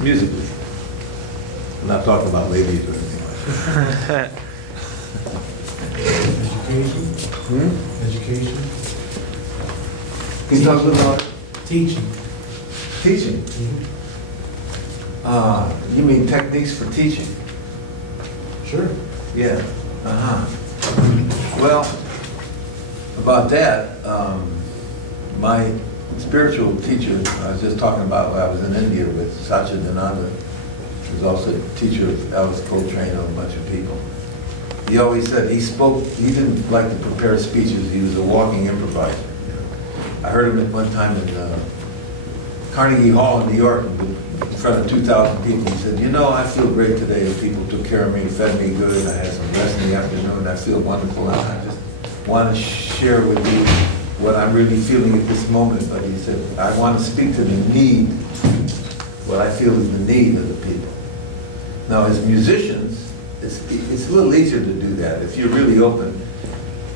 musically. I'm not talking about ladies or anything like that. Education? Education? Can you talk about Teaching. teaching? You mean techniques for teaching? Sure. Yeah. Well, about that, my spiritual teacher, I was just talking about when I was in India with Satchidananda, who was also a teacher of Alice Coltrane and a bunch of people. He always said he didn't like to prepare speeches, he was a walking improviser. I heard him at one time in Carnegie Hall in New York in front of 2,000 people. He said, you know, I feel great today. People took care of me, fed me good. I had some rest in the afternoon. I feel wonderful. And I just want to share with you what I'm really feeling at this moment. But he said, I want to speak to the need, what I feel is the need of the people. Now, as musicians, it's a little easier to do that. If you're really open,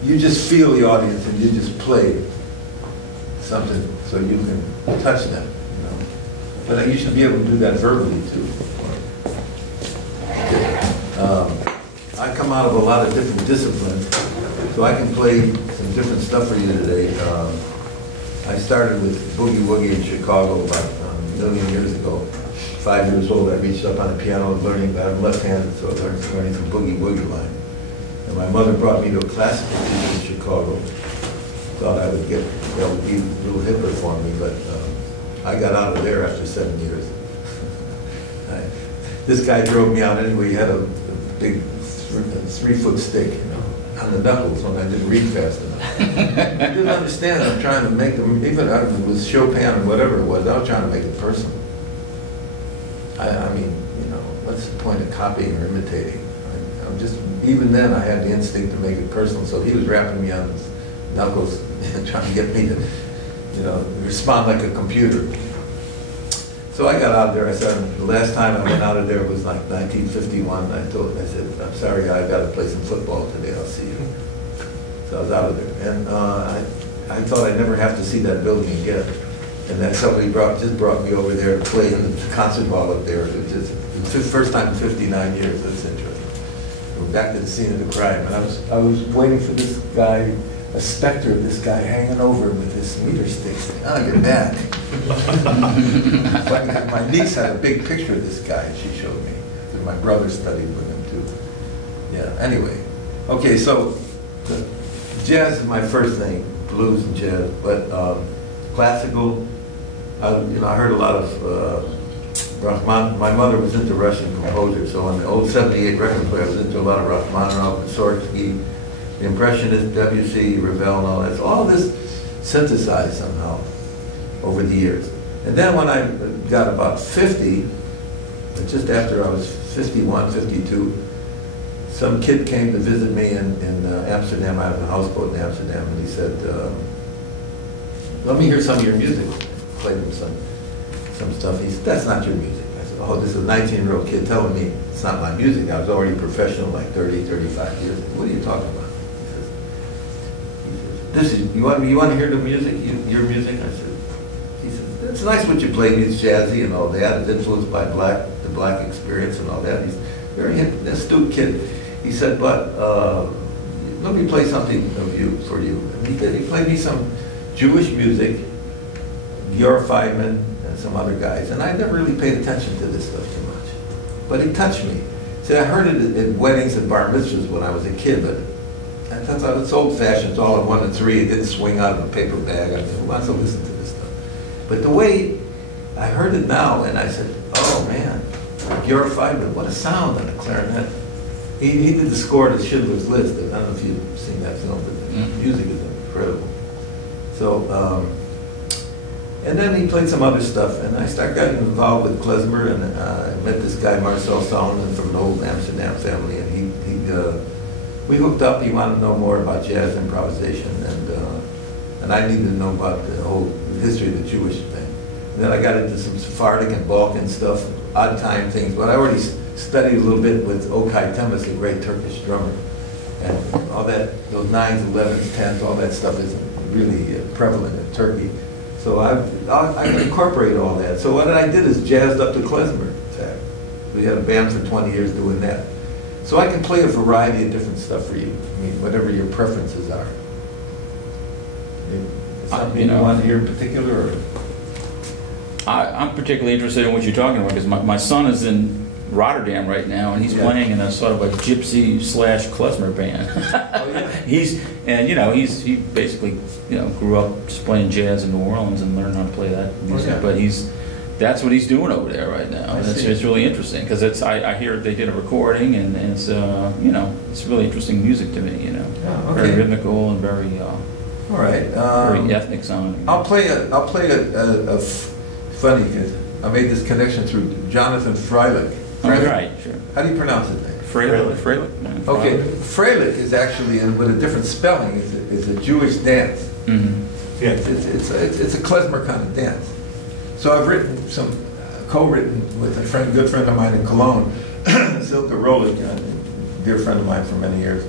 you just feel the audience and you just play something so you can touch them, you know. But you should be able to do that verbally too. I come out of a lot of different disciplines, so I can play some different stuff for you today. I started with boogie woogie in Chicago about a million years ago. 5 years old, I reached up on the piano learning, I'm left-handed, so I learned learning some boogie woogie line. And my mother brought me to a classical teacher in Chicago. Thought I would get, that would be a little hipper for me, but I got out of there after 7 years. This guy drove me out anyway. He had a big 3-foot stick, you know, on the knuckles when I didn't read fast enough. I didn't understand. I'm trying to make them, even if it was Chopin or whatever it was, I was trying to make it personal. I mean, you know, what's the point of copying or imitating? I'm just, even then I had the instinct to make it personal, so he was rapping me on his knuckles and trying to get me to, you know, respond like a computer. So I got out of there. I said, the last time I went out of there was like 1951. I said, I'm sorry, I got to play some football today. I'll see you. So I was out of there. And I thought I'd never have to see that building again. And then somebody just brought me over there to play in the concert hall up there. It was the first time in 59 years. That's interesting. We're back to the scene of the crime. And I was waiting for this guy, a specter of this guy hanging over with this meter stick. Oh, you're back. My niece had a big picture of this guy, and she showed me. My brother studied with him too. Yeah. Anyway, okay. So jazz is my first thing, blues and jazz, but classical. I heard a lot of Rachman. My mother was into Russian composers, so on the old '78 record player, I was into a lot of Rachmaninoff, Mussorgsky, the Impressionists, Debussy, Ravel, and all that. So all this synthesized somehow over the years. And then when I got about 50, just after I was 51, 52, some kid came to visit me in Amsterdam. I have a houseboat in Amsterdam, and he said, let me hear some of your music. I played him some stuff. He said, that's not your music. I said, oh, this is a 19-year-old kid telling me it's not my music. I was already professional like 30, 35 years. What are you talking about? He says, you want to hear the music, your music? I said, he said, it's nice what you play. It's jazzy and all that. It's influenced by the black experience and all that. He's very astute kid. He said, but let me play something for you. And he did. He played me some Jewish music, Georg Feidman, and some other guys. And I never really paid attention to this stuff too much. But it touched me. See, I heard it at weddings and bar mitzvahs when I was a kid, but I thought it's old-fashioned. It's all in 1 and 3. It didn't swing out of a paper bag. I said, who wants to listen to this stuff? But the way I heard it now, and I said, oh man, Georg Feidman, what a sound on a clarinet. He did the score to Schindler's List. I don't know if you've seen that film, but the music is incredible. So, and then he played some other stuff, and I started getting involved with klezmer, and I met this guy, Marcel Solomon, from an old Amsterdam family, and we hooked up. He wanted to know more about jazz improvisation, and I needed to know about the whole history of the Jewish thing. And then I got into some Sephardic and Balkan stuff, odd time things, but I already studied a little bit with Okay Temes, a great Turkish drummer, and all that, those 9s, 11s, 10s, all that stuff is really prevalent in Turkey. So I incorporate all that. So what I did is jazzed up the klezmer. We had a band for 20 years doing that. So I can play a variety of different stuff for you. I mean, whatever your preferences are. Is something you want to hear in particular? Or? I'm particularly interested in what you're talking about because my son is in Rotterdam right now, and he's playing in a sort of a gypsy / klezmer band. Oh, yeah. He basically grew up just playing jazz in New Orleans and learned how to play that music. Oh, yeah. But that's what he's doing over there right now. And it's really interesting because I hear they did a recording, and it's it's really interesting music to me. Yeah, okay. Very rhythmical and very all right. very ethnic sounding. I'll play a funny because I made this connection through Jonathan Freilich. Oh, right, sure. How do you pronounce his name? Freilich. Okay, Freilich is actually, and with a different spelling, is a Jewish dance. Mm-hmm. Yeah. It's a klezmer kind of dance. So I've written co-written with a good friend of mine in Cologne, Silke Rolig, a dear friend of mine for many years.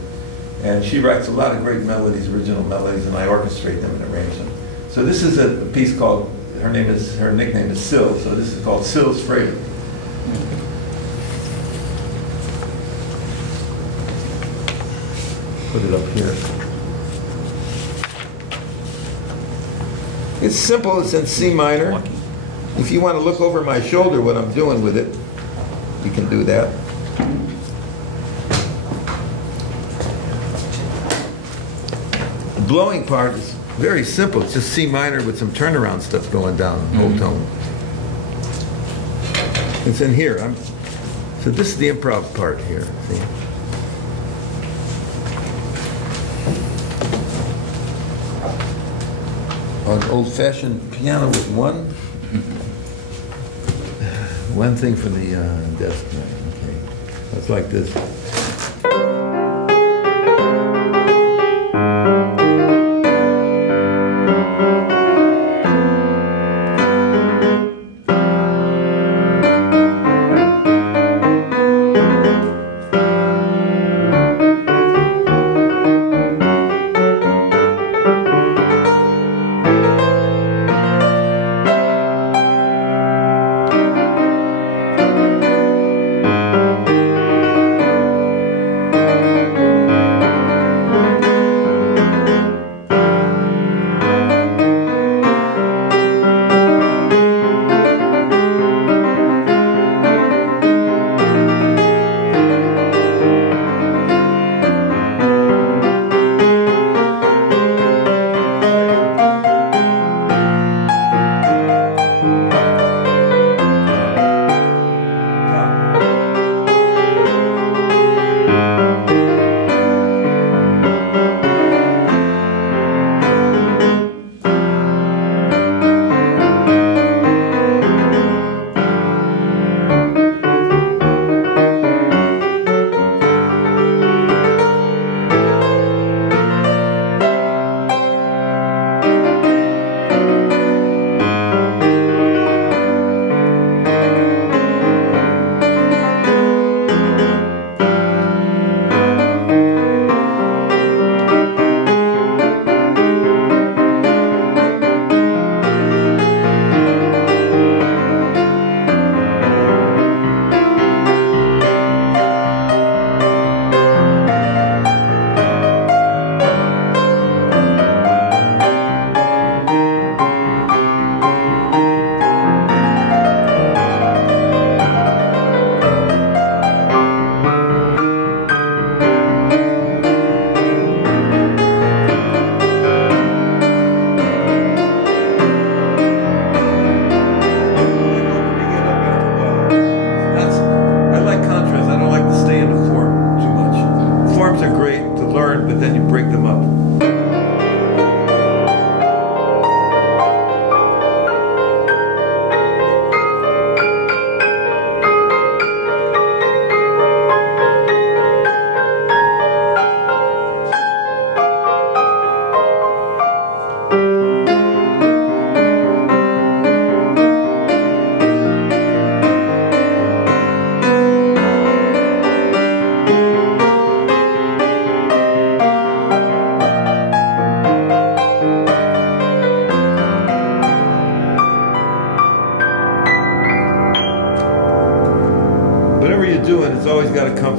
And she writes a lot of great melodies, original melodies, and I orchestrate them and arrange them. So this is a piece called, her nickname is Sil, so this is called Sil's Freilich. Put it up here. It's simple, it's in C minor. If you want to look over my shoulder what I'm doing with it, you can do that. The blowing part is very simple. It's just C minor with some turnaround stuff going down, whole tone. It's in here. So this is the improv part here. See? An old-fashioned piano with one thing for the desk. Okay, that's like this.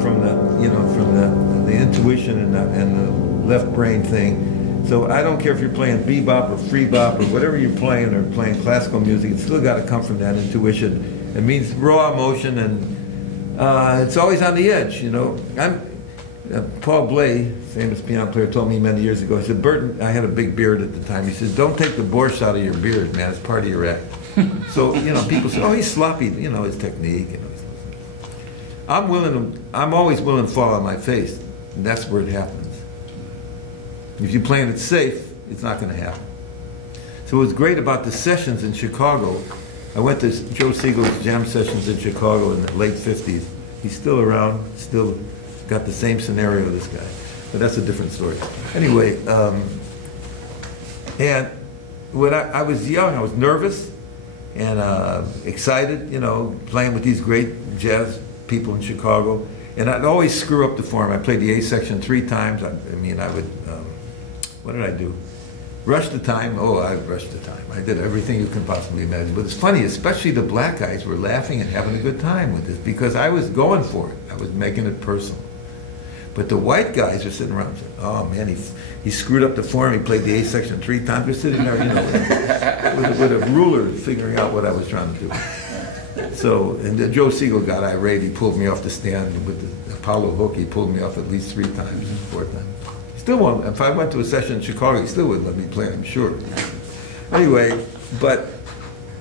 from the, you know, from the intuition and the left brain thing. So I don't care if you're playing bebop or free bop or whatever you're playing, or playing classical music, it's still got to come from that intuition. It means raw emotion, and it's always on the edge, you know. Paul Bley, famous piano player, told me many years ago, he said, Burton, I had a big beard at the time, he said, don't take the borscht out of your beard, man, it's part of your act. So, you know, people say, oh, he's sloppy, you know, his technique. You know, I'm always willing to fall on my face, and that's where it happens. If you're playing it safe, it's not going to happen. So what's great about the sessions in Chicago, I went to Joe Siegel's jam sessions in Chicago in the late 50s. He's still around, still got the same scenario, this guy. But that's a different story. Anyway, and when I was young, I was nervous and excited, you know, playing with these great jazz people in Chicago. And I'd always screw up the form. I played the A section 3 times. I mean, I would, what did I do? Rush the time. Oh, I rushed the time. I did everything you can possibly imagine. But it's funny, especially the black guys were laughing and having a good time with this because I was going for it. I was making it personal. But the white guys are sitting around saying, oh man, he screwed up the form. He played the A section 3 times. They're sitting there, you know, with a ruler figuring out what I was trying to do. So, and the Joe Siegel got irate. He pulled me off the stand with the Apollo hook. He pulled me off at least 3 times, 4 times. Still won't. If I went to a session in Chicago, he still wouldn't let me play, I'm sure. Anyway, but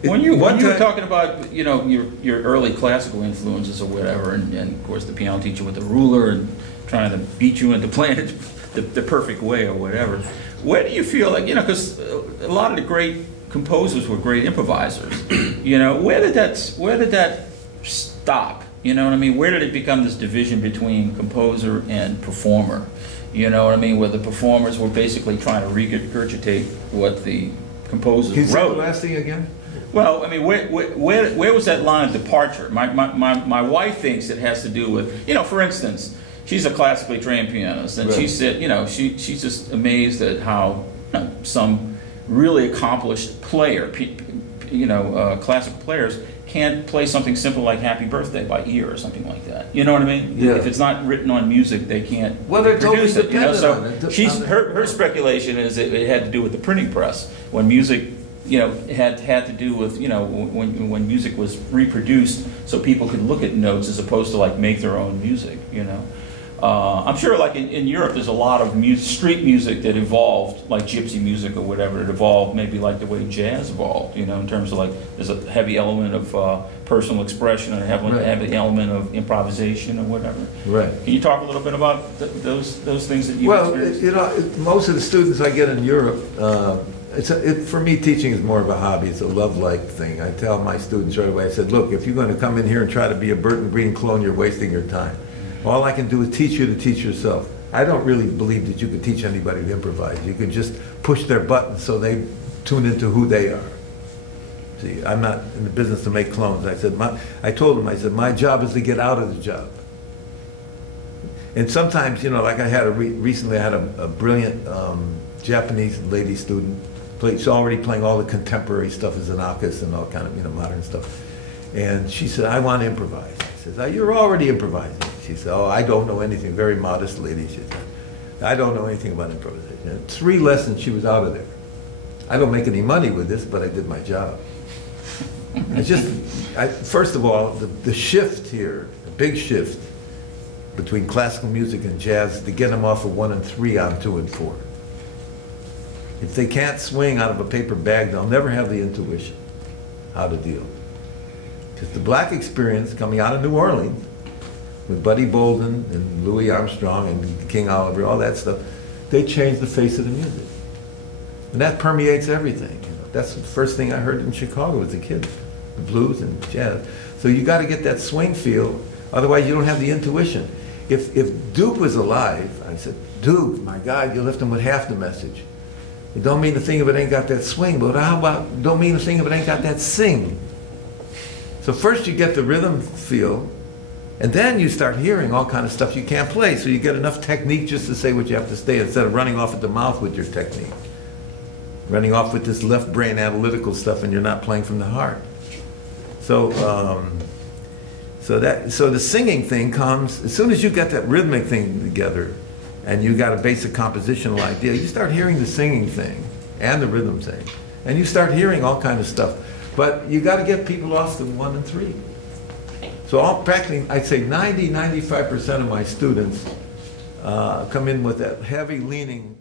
when you were talking about, you know, your early classical influences or whatever, and of course the piano teacher with the ruler and trying to beat you into playing it the perfect way or whatever, where do you feel like, you know, because a lot of the great composers were great improvisers, you know, where did that stop? You know what I mean? Where did it become this division between composer and performer? You know what I mean? Where the performers were basically trying to regurgitate what the composers wrote. Can you say the last thing again? Well, I mean, where was that line of departure? My wife thinks it has to do with, you know, for instance, she's a classically trained pianist, and she said, you know, she's just amazed at how, you know, some really accomplished player, you know, classical players can't play something simple like Happy Birthday by ear or something like that. You know what I mean? Yeah. If it's not written on music, they can't they're totally produce it. You know? So dependent on it. her speculation is that it had to do with the printing press. When music, you know, had to do with, you know, when music was reproduced so people could look at notes as opposed to like make their own music, you know. I'm sure like in Europe there's a lot of street music that evolved, like gypsy music or whatever. It evolved maybe like the way jazz evolved, you know, in terms of like there's a heavy element of personal expression and a heavy element of improvisation or whatever. Right. Can you talk a little bit about those things that you experienced? You know, most of the students I get in Europe, for me, teaching is more of a hobby. It's a love-like thing. I tell my students right away, I said, look, if you're going to come in here and try to be a Burton Greene clone, you're wasting your time. All I can do is teach you to teach yourself. I don't really believe that you could teach anybody to improvise. You could just push their buttons so they tune into who they are. See, I'm not in the business to make clones. I told them, I said, my job is to get out of the job. And sometimes, you know, like I had recently I had a brilliant Japanese lady student. She's already playing all the contemporary stuff as an Zanakis and all kind of, you know, modern stuff. And she said, I want to improvise. I said, oh, you're already improvising. She said, oh, I don't know anything. Very modest lady, she said. I don't know anything about improvisation. And 3 lessons, she was out of there. I don't make any money with this, but I did my job. First of all, the shift here, the big shift between classical music and jazz, to get them off of 1 and 3 on 2 and 4. If they can't swing out of a paper bag, they'll never have the intuition how to deal. Because the black experience coming out of New Orleans, with Buddy Bolden and Louis Armstrong and King Oliver, all that stuff, they changed the face of the music. And that permeates everything. You know? That's the first thing I heard in Chicago as a kid, the blues and jazz. So you got to get that swing feel, otherwise you don't have the intuition. If Duke was alive, I said, Duke, my God, you left him with half the message. It don't mean the thing if it ain't got that swing, but how about, don't mean the thing if it ain't got that sing. So first you get the rhythm feel, and then you start hearing all kind of stuff you can't play, so you get enough technique just to say what you have to say instead of running off at the mouth with your technique. Running off with this left brain analytical stuff and you're not playing from the heart. So So the singing thing comes, as soon as you got that rhythmic thing together, and you got a basic compositional idea, you start hearing the singing thing, and the rhythm thing, and you start hearing all kind of stuff. But you got to get people off to 1 and 3. So practically, I'd say 90, 95% of my students come in with that heavy leaning